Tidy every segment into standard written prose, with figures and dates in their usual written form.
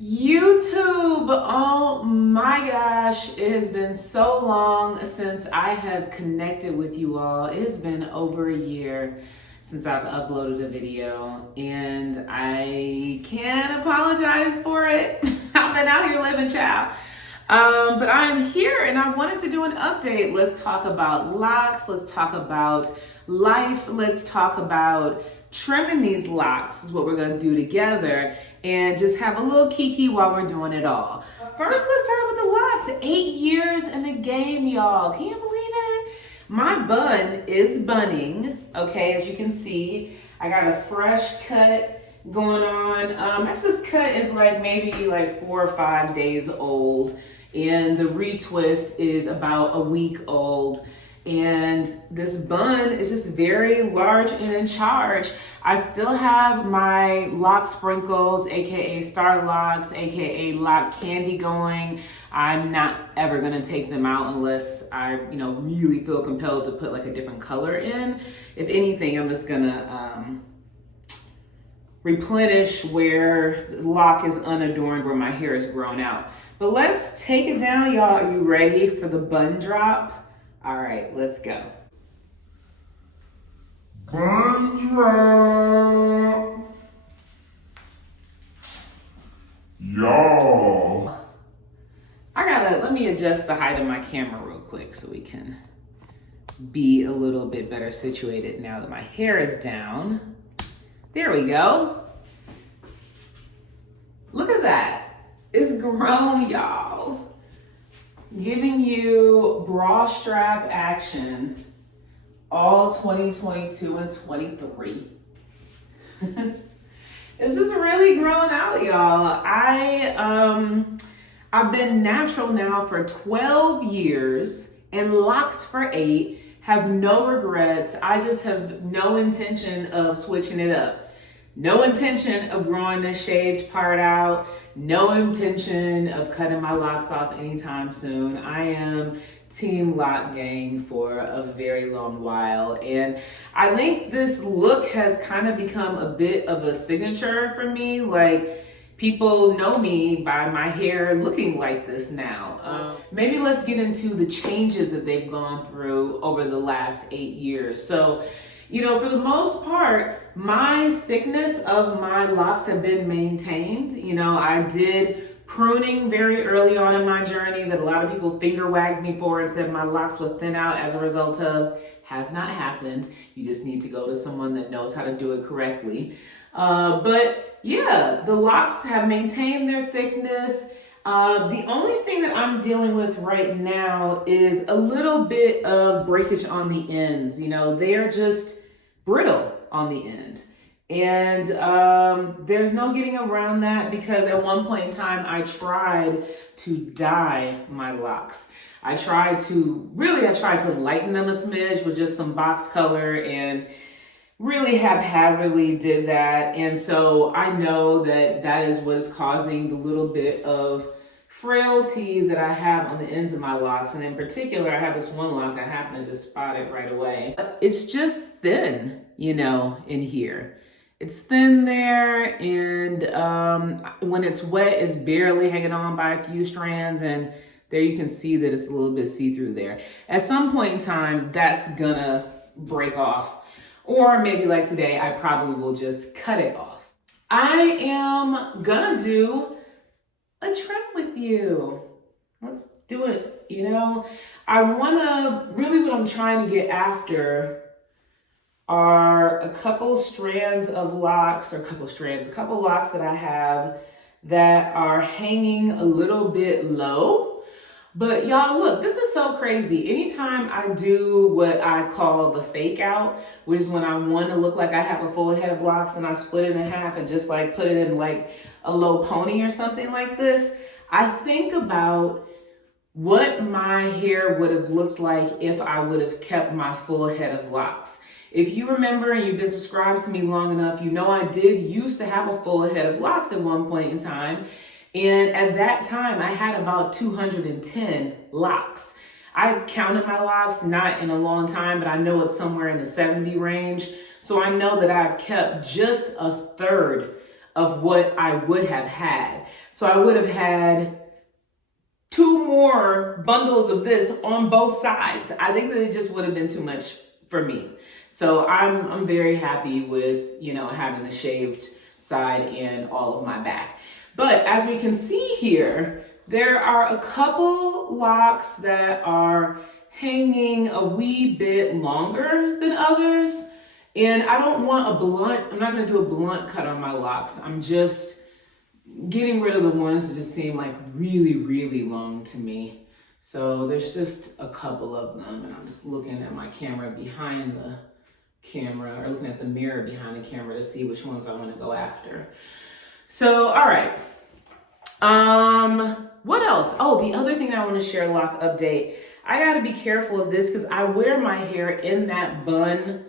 YouTube, oh my gosh, it has been so long since I have connected with you all. It has been over a year since I've uploaded a video and I can't apologize for it. I've been out here living, child. But I'm here and I wanted to do an update. Let's talk about locks. Let's talk about life. Let's talk about trimming these locks is what we're going to do together and just have a little kiki while we're doing it all. First, let's start with the locks. 8 years in the game, y'all. Can you believe it? My bun is bunning. Okay, as you can see, I got a fresh cut going on. Actually, this cut is maybe 4 or 5 days old, and the retwist is about a week old. And this bun is just very large and in charge. I still have my lock sprinkles, aka star locks, aka lock candy going. I'm not ever gonna take them out unless I, really feel compelled to put a different color in. If anything, I'm just gonna replenish where the lock is unadorned, where my hair is grown out. But let's take it down, y'all. Are you ready for the bun drop? All right, let's go. Bun drop. Y'all. Let me adjust the height of my camera real quick so we can be a little bit better situated now that my hair is down. There we go. Look at that. It's grown, y'all. Giving you bra strap action all 2022 and 23. This is really grown out, y'all. I've been natural now for 12 years and locked for 8. Have no regrets. I just have no intention of switching it up. No intention of growing this shaved part out. No intention of cutting my locks off anytime soon. I am Team Lock Gang for a very long while. And I think this look has kind of become a bit of a signature for me. People know me by my hair looking like this now. Maybe let's get into the changes that they've gone through over the last 8 years. So, for the most part, my thickness of my locks have been maintained. I did pruning very early on in my journey that a lot of people finger wagged me for and said my locks would thin out as a result of. Has not happened. You just need to go to someone that knows how to do it correctly. But yeah, the locks have maintained their thickness. The only thing that I'm dealing with right now is a little bit of breakage on the ends. They are just brittle on the end. And there's no getting around that because at one point in time, I tried to dye my locks. I tried to lighten them a smidge with just some box color and really haphazardly did that. And so I know that is what is causing the little bit of frailty that I have on the ends of my locks. And in particular, I have this one lock, I happen to just spot it right away. It's just thin, in here. It's thin there, and when it's wet, it's barely hanging on by a few strands, and there you can see that it's a little bit see-through there. At some point in time, that's gonna break off. Or maybe like today, I probably will just cut it off. I am gonna do a trim with you. Let's do it, what I'm trying to get after are a couple locks that I have that are hanging a little bit low. But y'all, look, this is so crazy. Anytime I do what I call the fake out, which is when I want to look like I have a full head of locks and I split it in half and just put it in a low pony or something like this, I think about what my hair would have looked like if I would have kept my full head of locks. If you remember and you've been subscribed to me long enough, I did used to have a full head of locks at one point in time. And at that time, I had about 210 locks. I've counted my locks, not in a long time, but I know it's somewhere in the 70 range. So I know that I've kept just a third of what I would have had. So I would have had 2 more bundles of this on both sides. I think that it just would have been too much for me. So I'm very happy with, having the shaved side and all of my back. But as we can see here, there are a couple locks that are hanging a wee bit longer than others. And I don't want I'm not gonna do a blunt cut on my locks. I'm just getting rid of the ones that just seem like really, really long to me. So there's just a couple of them, and I'm just looking at my camera behind the camera, or looking at the mirror behind the camera to see which ones I want to go after. So, all right. What else? Oh, the other thing I want to share, lock update. I got to be careful of this because I wear my hair in that bun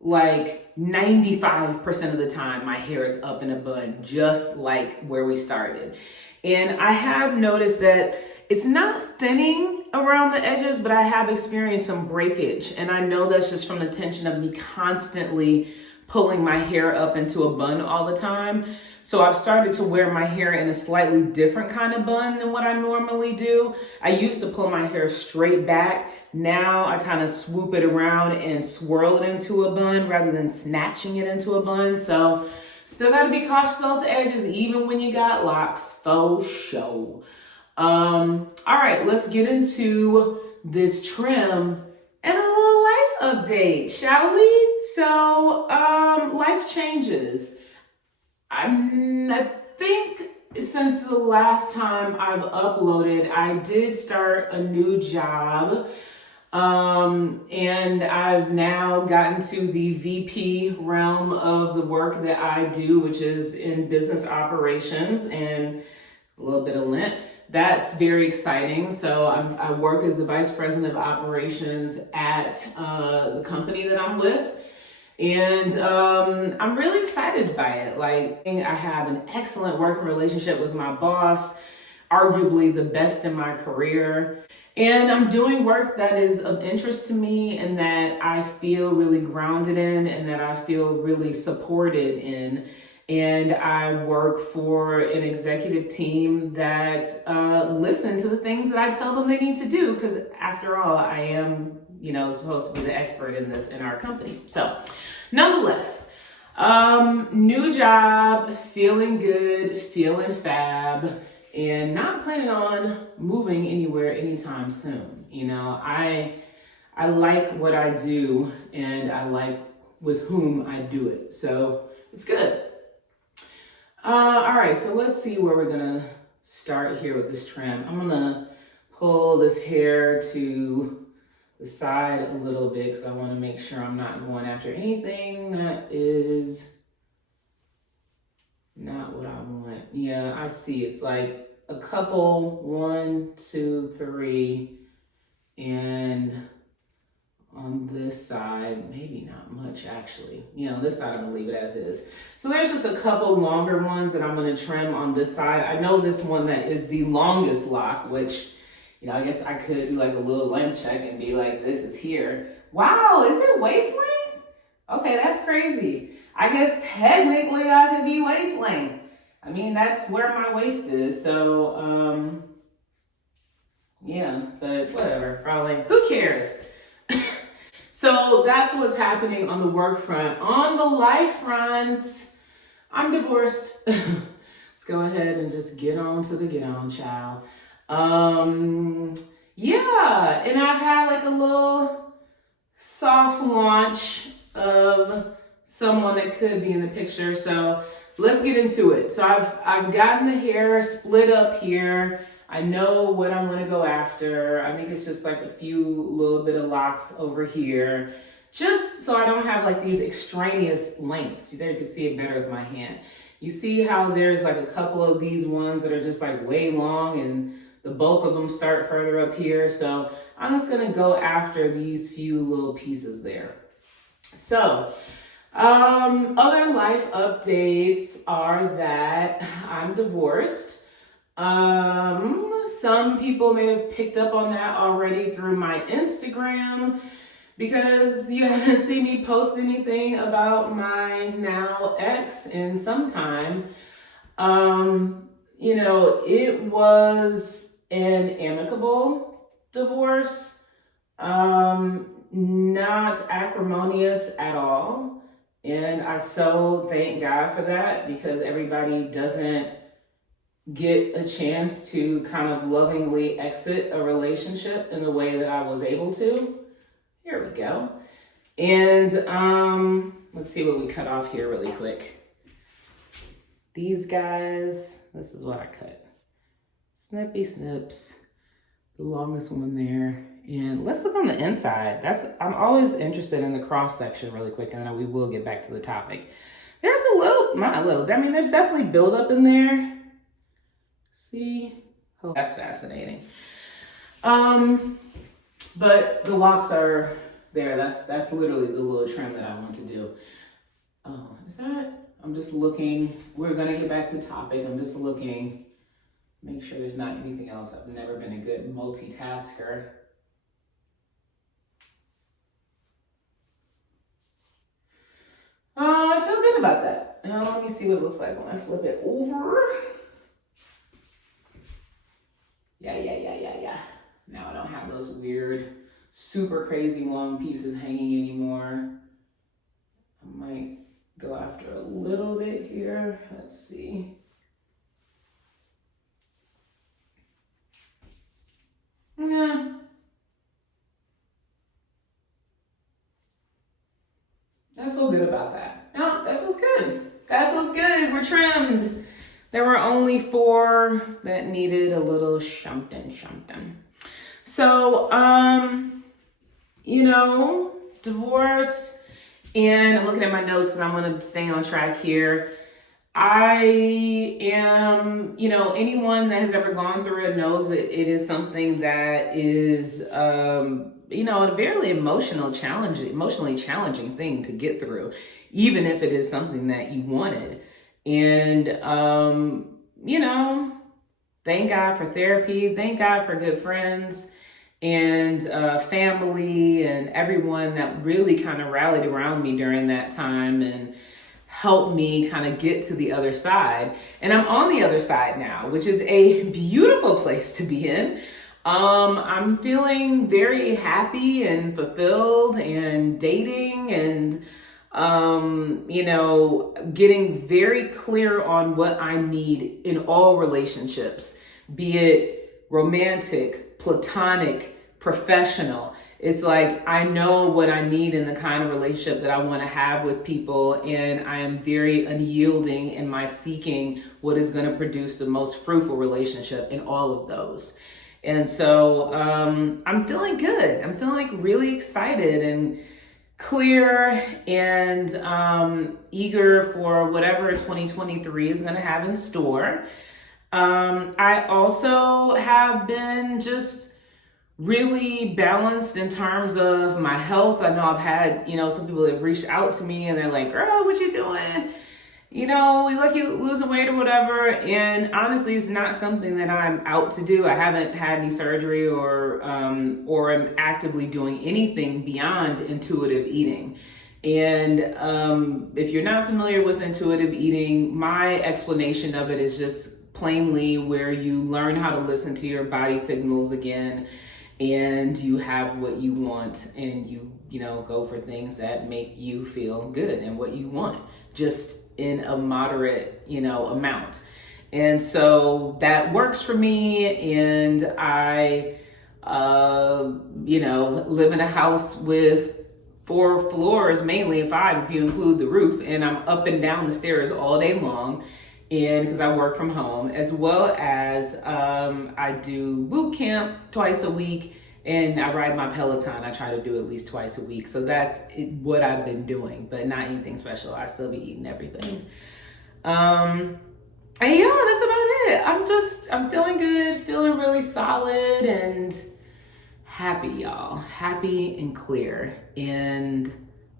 like 95% of the time. My hair is up in a bun, just like where we started. And I have noticed that it's not thinning around the edges, but I have experienced some breakage. And I know that's just from the tension of me constantly pulling my hair up into a bun all the time. So I've started to wear my hair in a slightly different kind of bun than what I normally do. I used to pull my hair straight back. Now I kind of swoop it around and swirl it into a bun rather than snatching it into a bun. So still got to be cautious of those edges, even when you got locks, faux show. All right, let's get into this trim and a little life update, shall we? So, life changes. I think since the last time I've uploaded, I did start a new job. And I've now gotten to the VP realm of the work that I do, which is in business operations and a little bit of lint. That's very exciting. So I work as the vice president of operations at the company that I'm with. And I'm really excited by it. Like, I have an excellent working relationship with my boss, arguably the best in my career. And I'm doing work that is of interest to me and that I feel really grounded in and that I feel really supported in. And I work for an executive team that listen to the things that I tell them they need to do, because after all, I am, supposed to be the expert in this in our company. So nonetheless, new job, feeling good, feeling fab, and not planning on moving anywhere anytime soon. I like what I do and I like with whom I do it. So it's good. All right, so let's see where we're gonna start here with this trim. I'm gonna pull this hair to the side a little bit because I want to make sure I'm not going after anything that is not what I want. Yeah, I see. It's like a couple, 1, 2, 3, and on this side, maybe not much actually. This side I'm gonna leave it as is. So there's just a couple longer ones that I'm gonna trim on this side. I know this one that is the longest lock, which, I guess I could do like a little length check and be like, this is here. Wow, is it waist length? Okay, that's crazy. I guess technically I could be waist length. I mean, that's where my waist is. So, yeah, but whatever, probably. Who cares? So that's what's happening on the work front. On the life front, I'm divorced. Let's go ahead and just get on to the get on, child. Yeah, and I've had like a little soft launch of someone that could be in the picture. So let's get into it. So I've gotten the hair split up here. I know what I'm gonna go after. I think it's just like a few little bit of locks over here, just so I don't have like these extraneous lengths. There you can see it better with my hand. You see how there's like a couple of these ones that are just like way long and the bulk of them start further up here. So I'm just gonna go after these few little pieces there. So other life updates are that I'm divorced. Some people may have picked up on that already through my Instagram. because you haven't seen me post anything about my now ex in some time. It was an amicable divorce, not acrimonious at all. And I so thank God for that, because everybody doesn't get a chance to kind of lovingly exit a relationship in the way that I was able to. Here we go. And let's see what we cut off here really quick. These guys, this is what I cut. Snippy snips, the longest one there. And let's look on the inside. I'm always interested in the cross section really quick, and then we will get back to the topic. There's there's definitely buildup in there. See? Oh, that's fascinating. But the locks are there. That's literally the little trim that I want to do. Oh, is that? I'm just looking. We're gonna get back to the topic. I'm just looking. Make sure there's not anything else. I've never been a good multitasker. I feel good about that. Now let me see what it looks like when I flip it over. Yeah. Now I don't have those weird, super crazy long pieces hanging anymore. I might go after a little bit here. Let's see. Yeah. I feel good about that. No, that feels good. That feels good. We're trimmed. There were only 4 that needed a little shumptin'. So, divorced, and I'm looking at my notes because I'm going to stay on track here. I am, anyone that has ever gone through it knows that it is something that is, a very emotionally challenging thing to get through, even if it is something that you wanted. And, thank God for therapy. Thank God for good friends and family and everyone that really kind of rallied around me during that time and helped me kind of get to the other side. And I'm on the other side now, which is a beautiful place to be in. I'm feeling very happy and fulfilled and dating and, getting very clear on what I need in all relationships, be it romantic, platonic, professional. It's like, I know what I need in the kind of relationship that I want to have with people. And I am very unyielding in my seeking what is going to produce the most fruitful relationship in all of those. And so, I'm feeling good. I'm feeling like really excited and clear and eager for whatever 2023 is going to have in store. I also have been just really balanced in terms of my health. I know I've had, some people that have reached out to me and they're like, girl, what you doing? We like you losing weight or whatever. And honestly, it's not something that I'm out to do. I haven't had any surgery or am actively doing anything beyond intuitive eating. And if you're not familiar with intuitive eating, my explanation of it is just plainly where you learn how to listen to your body signals again, and you have what you want, and you go for things that make you feel good and what you want, just in a moderate, amount. And so that works for me. And I, live in a house with 4 floors, mainly 5 if you include the roof. And I'm up and down the stairs all day long. And because I work from home, as well as I do boot camp twice a week. And I ride my Peloton. I try to do at least twice a week. So that's what I've been doing, but not anything special. I still be eating everything. And yeah, that's about it. I'm feeling good, feeling really solid and happy, y'all. Happy and clear and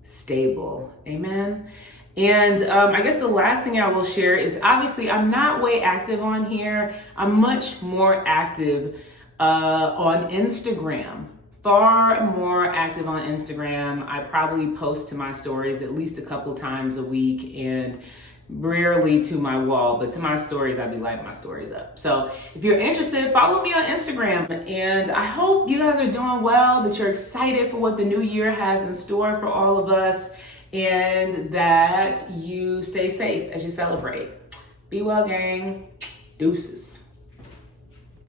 stable. Amen. And I guess the last thing I will share is, obviously I'm not way active on here. I'm much more active on Instagram. far more active on Instagram. I probably post to my stories at least a couple times a week, and rarely to my wall, but to my stories, I'd be lighting my stories up. So if you're interested, follow me on Instagram. And I hope you guys are doing well, that you're excited for what the new year has in store for all of us, and that you stay safe as you celebrate. Be well, gang. Deuces.